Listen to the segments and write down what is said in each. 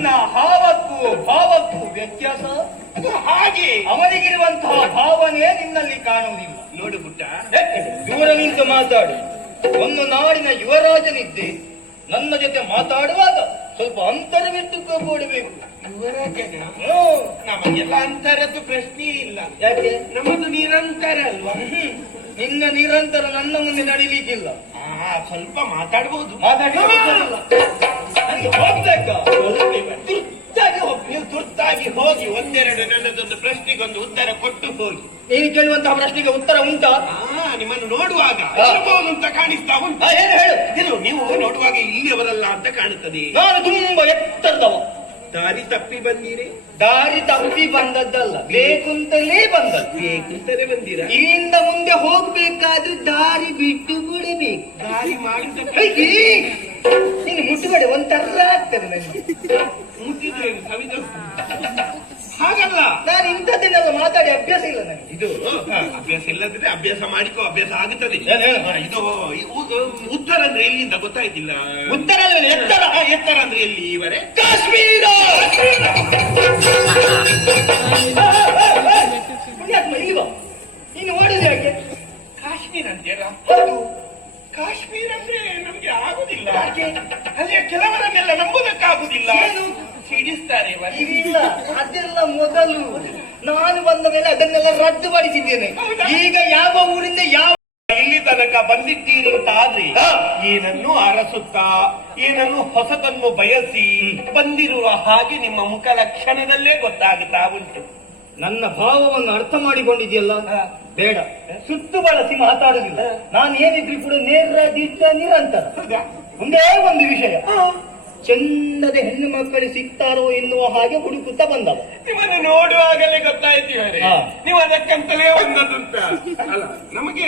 ನಿನ್ನ ಹಾವಕ್ಕೂ ಭಾವಕ್ಕೂ ವ್ಯತ್ಯಾಸ ಅದು ಹಾಗೆ. ಅವನಿಗಿರುವಂತಹ ಭಾವನೆ ನಿನ್ನಲ್ಲಿ ಕಾಣುವುದಿಲ್ಲ. ನೋಡು ಪುಟ್ಟ, ದೂರ ನಿಂತು ಮಾತಾಡಿ. ಒಂದು ನಾಡಿನ ಯುವರಾಜನಿದ್ದೆ ನನ್ನ ಜೊತೆ ಮಾತಾಡುವಾಗ ಸ್ವಲ್ಪ ಅಂತರವಿಟ್ಟು ಕೊಡಬೇಕು. ಯುವರಾಜನ ನಮಗೆಲ್ಲ ಅಂತರದ್ದು ಪ್ರಶ್ನೆ ಇಲ್ಲ. ಯಾಕೆ? ನಮ್ಮದು ನಿರಂತರ ಅಲ್ವಾ? ನಿನ್ನ ನಿರಂತರ ನನ್ನ ಮುಂದೆ ನಡಿಲಿಕ್ಕಿಲ್ಲ. ಸ್ವಲ್ಪ ಮಾತಾಡ್ಬೋದು. ನನಗೆ ಹೋಗ್ಬೇಕಾ? ನೀವು ತುರ್ತಾಗಿ ಹೋಗಿ ಒಂದೆರಡು ನನ್ನದೊಂದು ಪ್ರಶ್ನೆಗೊಂದು ಉತ್ತರ ಕೊಟ್ಟು ಹೋಗಿ. ನೀನು ಕೇಳುವಂತಹ ಪ್ರಶ್ನೆಗೆ ಉತ್ತರ ಉಂಟಾ? ನಿಮ್ಮನ್ನು ನೋಡುವಾಗ ಇರಬಹುದು ಅಂತ ಕಾಣಿಸ್ತಾ ಉಂಟು. ಏನು ಹೇಳು? ಇದು ನೀವು ನೋಡುವಾಗ ಇಲ್ಲಿಯವರಲ್ಲ ಅಂತ ಕಾಣುತ್ತದೆ. ನಾನು ತುಂಬಾ ಎತ್ತರದವ. ದಾರಿ ತಪ್ಪಿ ಬಂದಿರಿ? ದಾರಿ ತಪ್ಪಿ ಬಂದದ್ದಲ್ಲ, ಬೇಕುಂತಲೇ ಬಂದದ್ದು. ಬೇಕುಂತಲೇ ಬಂದಿರ? ಇಲ್ಲಿಂದ ಮುಂದೆ ಹೋಗ್ಬೇಕಾದ್ರೂ ದಾರಿ ಬಿಟ್ಟು ಬಿಡಬೇಕು. ದಾರಿ ಮಾಡಿದ ನೀನು ಮುಟ್ಟುಗಡೆ ಒಂಥರ ಆಗ್ತದೆ ನನಗೆ. ಮುಟ್ಟಿದ್ರೆ ಸವಿದ ಹಾಗಲ್ಲ. ನಾನು ಇಂಥದ್ದನ್ನೆಲ್ಲ ಮಾತಾಡಿ ಅಭ್ಯಾಸ ಇಲ್ಲ ನನಗೆ. ಇದು ಅಭ್ಯಾಸ ಇಲ್ಲದಿದ್ರೆ ಅಭ್ಯಾಸ ಮಾಡಿಕೋ, ಅಭ್ಯಾಸ ಆಗುತ್ತದೆ. ಇದು ಉತ್ತರ ಅಂದ್ರೆ ಎಲ್ಲಿಂದ ಗೊತ್ತಾಯ್ತಿಲ್ಲ. ಉತ್ತರ ಎತ್ತರ. ಎತ್ತರ ಅಂದ್ರೆ ಎಲ್ಲಿ? ಇವರೇ ಕಾಶ್ಮೀರ. ಇಲ್ವಾ ನೀನು ಓಡುದು ಯಾಕೆ? ಕಾಶ್ಮೀರ ಅಂತೀರ? ಹೌದು. ಕಾಶ್ಮೀರ ಅಂದ್ರೆ ನಮ್ಗೆ ಆಗುದಿಲ್ಲ. ಯಾಕೆ? ಅಲ್ಲಿಯ ಕೆಲವರನ್ನೆಲ್ಲ ನಂಬುದಕ್ಕಾಗುದಿಲ್ಲ. ಸಿಡಿಸ್ತಾರೆ. ಇಲ್ಲ, ಅದೆಲ್ಲ ಮೊದಲು. ನಾನು ಬಂದ ಮೇಲೆ ಅದನ್ನೆಲ್ಲ ರದ್ದುಪಡಿಸಿದ್ದೇನೆ. ಈಗ ಯಾವ ಊರಿಂದ ಯಾವ ಇಲ್ಲಿ ತನಕ ಬಂದಿದ್ದೀರಿ ಅಂತ ಆದ್ರೆ ಏನನ್ನು ಅರಸುತ್ತಾ, ಏನನ್ನು ಹೊಸತನ್ನು ಬಯಸಿ ಬಂದಿರುವ ಹಾಗೆ ನಿಮ್ಮ ಮುಖ ಲಕ್ಷಣದಲ್ಲೇ ಗೊತ್ತಾಗುತ್ತಾ ಉಂಟು. ನನ್ನ ಭಾವವನ್ನು ಅರ್ಥ ಮಾಡಿಕೊಂಡಿದೆಯಲ್ಲ. ಬೇಡ, ಸುತ್ತು ಬಳಸಿ ಮಾತಾಡುದಿಲ್ಲ. ನಾನು ಏನಿದ್ರು ಕೂಡ ನೇರ ದಿಟ್ಟ ನಿರಂತರ. ಒಂದೇ ಒಂದು ವಿಷಯ, ಚೆನ್ನದ ಹೆಣ್ಣು ಮಕ್ಕಳು ಸಿಗ್ತಾರೋ ಎನ್ನುವ ಹಾಗೆ ಹುಡುಕುತ್ತಾ ಬಂದವ. ನಿಮ್ಮನ್ನು ನೋಡುವಾಗಲೇ ಗೊತ್ತಾಯ್ತೀವರೇ ನೀವು ಅದಕ್ಕಂತಲೇ ಒಂದದುಂಟ ಅಲ್ಲ. ನಮಗೆ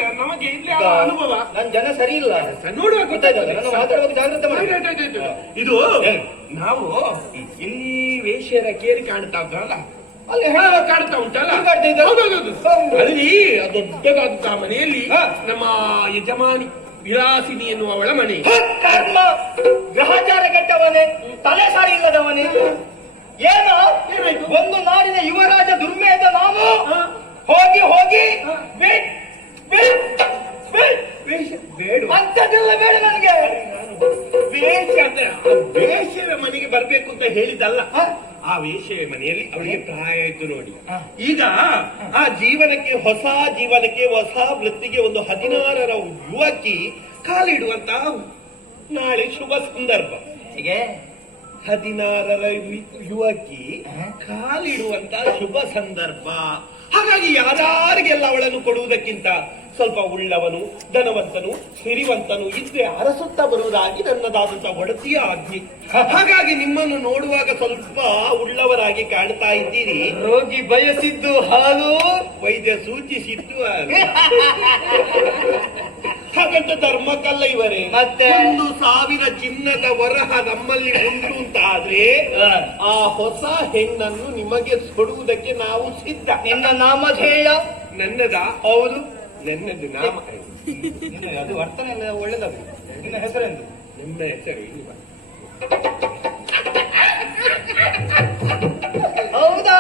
ಇಲ್ಲಿ ಅನುಭವ. ನನ್ನ ಜನ ಸರಿ ಇಲ್ಲ ನೋಡುವಾಗ ಗೊತ್ತಾಯ್ತದೆ. ನನ್ನ ಮಾತಾಡುವಾಗ ಜಾಗ್ರತೆ ಮಾಡಿ. ಇದು ನಾವು ಇಲ್ಲಿ ವೇಶ್ಯರ ಕೇರಿ ಕಾಣ್ತಾ ಇದ್ರಲ್ಲ, ಅಲ್ಲಿ ಹೆಣ ಕಾಣ್ತಾ ಉಂಟಲ್ಲ, ಅಲ್ಲಿ ದೊಡ್ಡದಾದಂತಹ ಮನೆಯಲ್ಲಿ ನಮ್ಮ ಯಜಮಾನಿ ವಿಲಾಸಿನಿ ಎನ್ನುವವಳ ಮನೆ. ಕರ್ಮ, ಗ್ರಹಚಾರ ಕೆಟ್ಟವನೇ, ತಲೆ ಸಾರಿ ಇಲ್ಲದವನೇ. ಏನೋ ಒಂದು ನಾಡಿನ ಯುವರಾಜ ದುರ್ಮೇಧ ನಾನು ಹೋಗಿ ಹೋಗಿ ಬೇಡ ಅಂಥದ್ದೆಲ್ಲ ಬೇಡ ನನಗೆ. ವೇಶ್ಯರ ಮನೆಗೆ ಬರ್ಬೇಕು ಅಂತ ಹೇಳಿದ್ದಲ್ಲ. ಆ ವೇಶ್ಯೆಯ ಮನೆಯಲ್ಲಿ ಅವಳಿಗೆ ಪ್ರಾಯ ಆಯ್ತು ನೋಡಿ. ಈಗ ಆ ಜೀವನಕ್ಕೆ, ಹೊಸ ಜೀವನಕ್ಕೆ, ಹೊಸ ವೃತ್ತಿಗೆ ಒಂದು 16ರ ಯುವಕಿ ಕಾಲಿಡುವಂತ ನಾಳೆ ಶುಭ ಸಂದರ್ಭ. ಹೀಗೆ 16ರ ಯುವಕಿ ಕಾಲಿಡುವಂತ ಶುಭ ಸಂದರ್ಭ. ಹಾಗಾಗಿ ಯಾರಿಗೆಲ್ಲ ಅವಳನ್ನು ಕೊಡುವುದಕ್ಕಿಂತ ಸ್ವಲ್ಪ ಉಳ್ಳವನು, ಧನವಂತನು, ಸಿರಿವಂತನು ಇದ್ರೆ ಅರಸುತ್ತಾ ಬರುವುದಾಗಿ ನನ್ನದಾದಂತಹ ಒಡತಿಯ ಆಜ್ಞೆ. ಹಾಗಾಗಿ ನಿಮ್ಮನ್ನು ನೋಡುವಾಗ ಸ್ವಲ್ಪ ಉಳ್ಳವರಾಗಿ ಕಾಣ್ತಾ ಇದ್ದೀರಿ. ರೋಗಿ ಬಯಸಿದ್ದು ಹಾಲು, ವೈದ್ಯ ಸೂಚಿಸಿದ್ದು ಹಾಗಂತ ಧರ್ಮಕ್ಕಲ್ಲ ಇವರೇ. ಮತ್ತೆ 1,000 ಚಿನ್ನದ ವರಹ ನಮ್ಮಲ್ಲಿ ಉಂಟು ಅಂತ ಆದ್ರೆ ಆ ಹೊಸ ಹೆಣ್ಣನ್ನು ನಿಮಗೆ ಕೊಡುವುದಕ್ಕೆ ನಾವು ಸಿದ್ಧ. ನಿನ್ನ ನಾಮಧೇಯ? ನನ್ನದ? ಹೌದು, ನನ್ನದು ನಾಮ. ಅದು ವರ್ತನೆ ಎಲ್ಲ ಒಳ್ಳೆದಾಗ. ನಿನ್ನ ಹೆಸರೆಂದು? ನಿಮ್ಮ ಹೆಸರು ಹೌದಾ?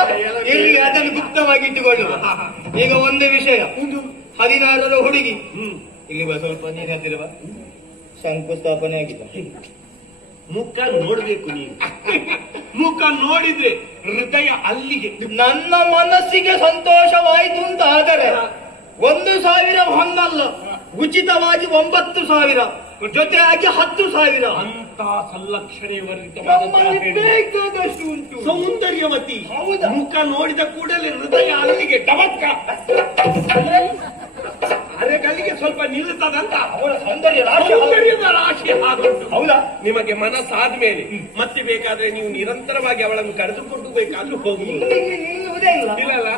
ಇಲ್ಲಿ ಅದನ್ನು ಗುಪ್ತವಾಗಿ ಇಟ್ಟುಕೊಳ್ಳುವ. ಈಗ ಒಂದೇ ವಿಷಯ, 16ರ ಹುಡುಗಿ ಇಲ್ಲಿ ಸ್ವಲ್ಪ ನೀನು ಹತ್ತಿರವ ಶಂಕುಸ್ಥಾಪನೆ ಆಗಿದೆ. ಮುಖ ನೋಡ್ಬೇಕು ನೀವು. ಮುಖ ನೋಡಿದ್ರೆ ಹೃದಯ ಅಲ್ಲಿಗೆ. ನನ್ನ ಮನಸ್ಸಿಗೆ ಸಂತೋಷವಾಯಿತು ಅಂತ ಆದರೆ 1,000 ಹೊನ್ನಲ್ಲ, ಉಚಿತವಾಗಿ 9,000 ಜೊತೆ ಆಗಿ 10,000 ಅಂತ ಬೇಕಾದಷ್ಟು ಉಂಟು. ಸೌಂದರ್ಯವತಿ. ಹೌದಾ? ಮುಖ ನೋಡಿದ ಕೂಡಲೇ ಹೃದಯ ಅಲ್ಲಿಗೆ ಟಬಕ್ಕ. ಅಲ್ಲಿಗೆ ಸ್ವಲ್ಪ ನಿಲ್ಲುತ್ತದಂತ ಅವಳ ಸೌಂದರ್ಯದ ರಾಶಿ ಆಗುಂಟು. ಹೌದಾ? ನಿಮಗೆ ಮನಸ್ಸಾದ್ಮೇಲೆ ಮತ್ತೆ ಬೇಕಾದ್ರೆ ನೀವು ನಿರಂತರವಾಗಿ ಅವಳನ್ನು ಕರೆದುಕೊಂಡು ಬೇಕಾದ್ರೂ ಹೋಗಿ. ನಿಲ್ಲುವುದೇ ಇಲ್ಲ. ಇಲ್ಲ